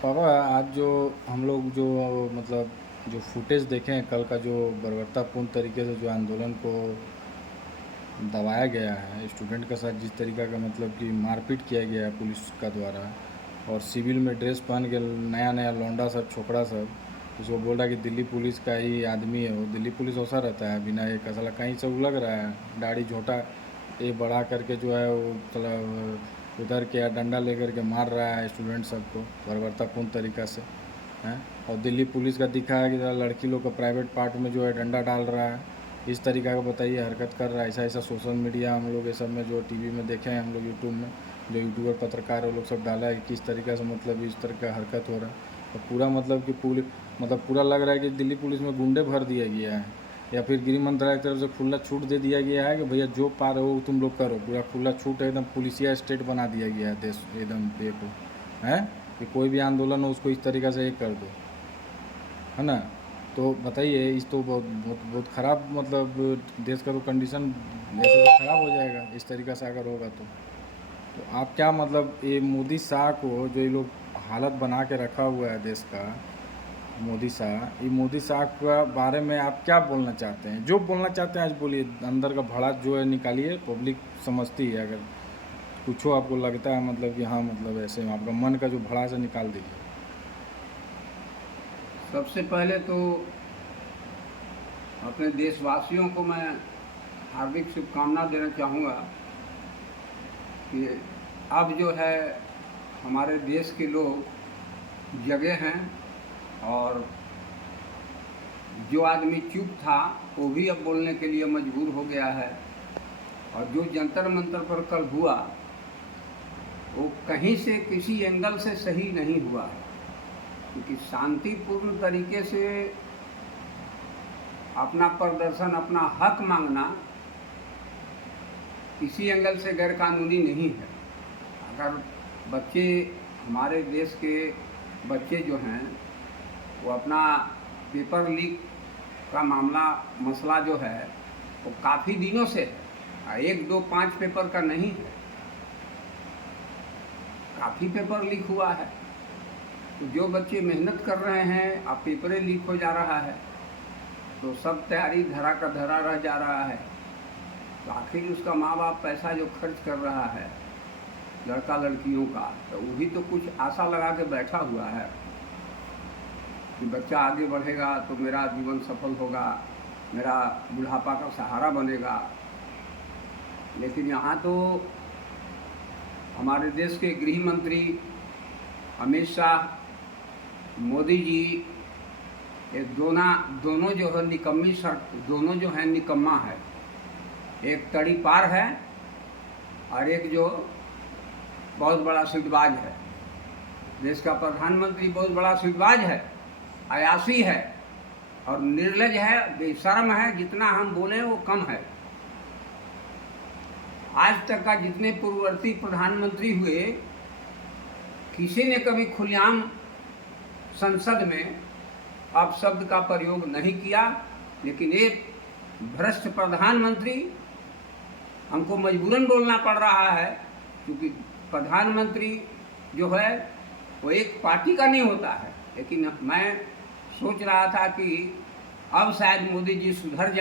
पापा आज जो हम लोग जो मतलब जो फुटेज देखे हैं कल का, जो बर्बरतापूर्ण तरीके से जो आंदोलन को दबाया गया है, स्टूडेंट के साथ जिस तरीका का मतलब कि मारपीट किया गया है पुलिस का द्वारा, और सिविल में ड्रेस पहन के नया नया लौंडा सब छोकरा सब उसको बोल रहा है कि दिल्ली पुलिस का ही आदमी है वो। दिल्ली पुलिस ऐसा रहता है बिना एक असला कहीं से उलग रहा है, दाढ़ी झोटा ये बढ़ा करके जो है वो मतलब उधर के डंडा लेकर के मार रहा है स्टूडेंट सबको बर्बरतापूर्ण तरीका से हैं। और दिल्ली पुलिस का दिखा है कि जरा लड़की लोग का प्राइवेट पार्ट में जो है डंडा डाल रहा है, इस तरीका का बताइए हरकत कर रहा है। ऐसा ऐसा सोशल मीडिया हम लोग ये सब में जो टीवी में देखे हैं, हम लोग यूट्यूब में जो यूट्यूबर पत्रकार वो लोग सब डाला है कि किस तरीक़े से मतलब इस तरह का हरकत हो रहा है। तो पूरा मतलब कि पूरा लग रहा है कि दिल्ली पुलिस में गुंडे भर दिया गया है, या फिर गृह मंत्रालय की तरफ से खुला छूट दे दिया गया है कि भैया जो पा रहे हो तुम लोग करो। पूरा खुला छूट है, एकदम पुलिसिया स्टेट बना दिया गया है देश एकदम पे को है कि कोई भी आंदोलन हो उसको इस तरीक़ा से एक कर दो, है ना। तो बताइए, इस तो बहुत बहुत बहुत ख़राब मतलब देश का तो कंडीशन ऐसे तो ख़राब हो जाएगा इस तरीक़ा से अगर होगा तो आप क्या मतलब ये मोदी शाह को जो ये लोग हालत बना के रखा हुआ है देश का, मोदी शाह, ये मोदी शाह के बारे में आप क्या बोलना चाहते हैं? जो बोलना चाहते हैं आज बोलिए, अंदर का भड़ास जो है निकालिए, पब्लिक समझती है। अगर कुछ आपको लगता है मतलब कि हाँ मतलब ऐसे आपका मन का जो भड़ास है निकाल दीजिए। सबसे पहले तो अपने देशवासियों को मैं हार्दिक शुभकामना देना चाहूँगा कि अब जो है हमारे देश के लोग जगे हैं, और जो आदमी चुप था वो भी अब बोलने के लिए मजबूर हो गया है। और जो जंतर मंतर पर कल हुआ वो कहीं से किसी एंगल से सही नहीं हुआ है, क्योंकि शांतिपूर्ण तरीके से अपना प्रदर्शन, अपना हक मांगना किसी एंगल से गैरकानूनी नहीं है। अगर बच्चे, हमारे देश के बच्चे जो हैं वो अपना पेपर लीक का मसला जो है वो काफ़ी दिनों से है, 1 2 5 पेपर का नहीं है, काफ़ी पेपर लीक हुआ है। तो जो बच्चे मेहनत कर रहे हैं, अब पेपरें लीक हो जा रहा है तो सब तैयारी धरा का धरा रह जा रहा है। तो आखिर उसका माँ बाप पैसा जो खर्च कर रहा है लड़का लड़कियों का, तो वही तो कुछ आशा लगा के बैठा हुआ है कि बच्चा आगे बढ़ेगा तो मेरा जीवन सफल होगा, मेरा बुढ़ापा का सहारा बनेगा। लेकिन यहाँ तो हमारे देश के गृह मंत्री अमित शाह, मोदी जी, ये दोनों जो है दोनों जो है निकम्मा है। एक तड़ी पार है और एक जो बहुत बड़ा सिटबाज है। देश का प्रधानमंत्री बहुत बड़ा सिटबाज है, अयासी है और निर्लज है, बेशर्म है। जितना हम बोले वो कम है। आज तक का जितने पूर्ववर्ती प्रधानमंत्री हुए, किसी ने कभी खुलेआम संसद में अपशब्द का प्रयोग नहीं किया। लेकिन एक भ्रष्ट प्रधानमंत्री हमको मजबूरन बोलना पड़ रहा है, क्योंकि प्रधानमंत्री जो है वो एक पार्टी का नहीं होता है। लेकिन मैं सोच रहा था कि अब शायद मोदी जी सुधर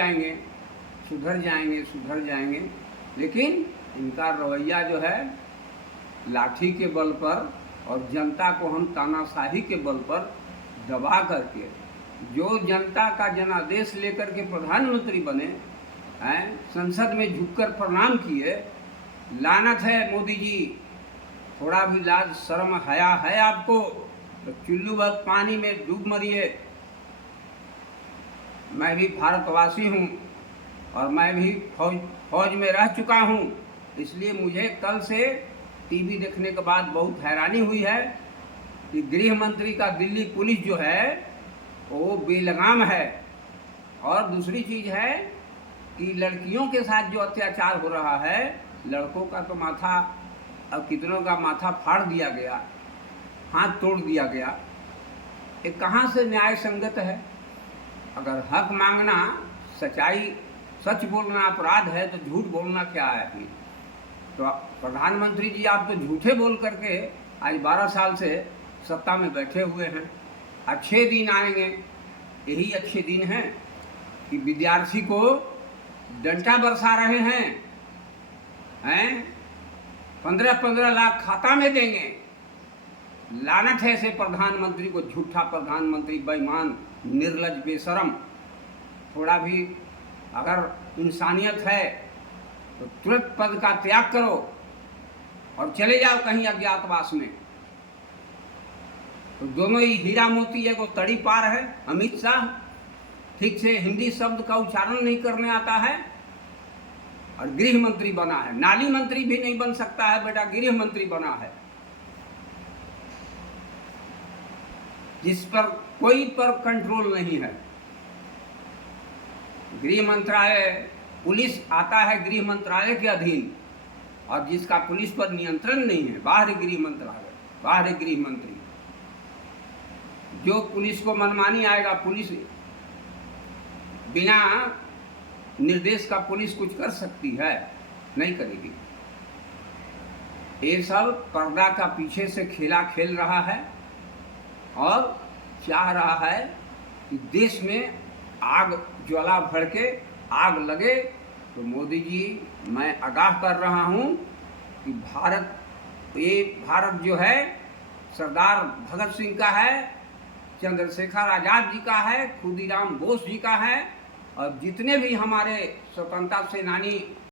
जाएंगे, लेकिन इनका रवैया जो है लाठी के बल पर और जनता को हम तानाशाही के बल पर दबा करके, जो जनता का जनादेश लेकर के प्रधानमंत्री बने हैं, संसद में झुककर प्रणाम किए। लानत है मोदी जी, थोड़ा भी लाज शर्म हया है आपको तो चुल्लू भर पानी में डूब मरिए। मैं भी भारतवासी हूँ और मैं भी फौज में रह चुका हूँ, इसलिए मुझे कल से टीवी देखने के बाद बहुत हैरानी हुई है कि गृह मंत्री का दिल्ली पुलिस जो है वो बेलगाम है। और दूसरी चीज़ है कि लड़कियों के साथ जो अत्याचार हो रहा है, लड़कों का तो माथा, अब कितनों का माथा फाड़ दिया गया, हाथ तोड़ दिया गया। ये कहाँ से न्याय संगत है? अगर हक मांगना, सच बोलना अपराध है तो झूठ बोलना क्या है फिर? तो प्रधानमंत्री जी आप तो झूठे बोल करके आज 12 साल से सत्ता में बैठे हुए हैं। अच्छे दिन आएंगे, यही अच्छे दिन हैं कि विद्यार्थी को डंडा बरसा रहे हैं 15-15 लाख खाता में देंगे। लानत है ऐसे प्रधानमंत्री को, झूठा प्रधानमंत्री, बेईमान, निर्लज्ज, बेशरम। थोड़ा भी अगर इंसानियत है तो तुरंत पद का त्याग करो और चले जाओ कहीं अज्ञातवास में। तो दोनों ही हीरा मोती है, वो तड़ी पार है। अमित शाह ठीक से हिंदी शब्द का उच्चारण नहीं करने आता है और गृह मंत्री बना है। नाली मंत्री भी नहीं बन सकता है बेटा, गृह मंत्री बना है, जिस पर कोई पर कंट्रोल नहीं है। गृह मंत्रालय, पुलिस आता है गृह मंत्रालय के अधीन, और जिसका पुलिस पर नियंत्रण नहीं है बाहरी गृह मंत्रालय, बाहरी गृह मंत्री। जो पुलिस को मनमानी आएगा, पुलिस बिना निर्देश का पुलिस कुछ कर सकती है? नहीं करेगी। ये सब पर्दा का पीछे से खेला खेल रहा है और चाह रहा है कि देश में आग ज्वाला भड़के, आग लगे। तो मोदी जी, मैं आगाह कर रहा हूँ कि भारत जो है सरदार भगत सिंह का है, चंद्रशेखर आज़ाद जी का है, खुदीराम बोस जी का है, और जितने भी हमारे स्वतंत्रता सेनानी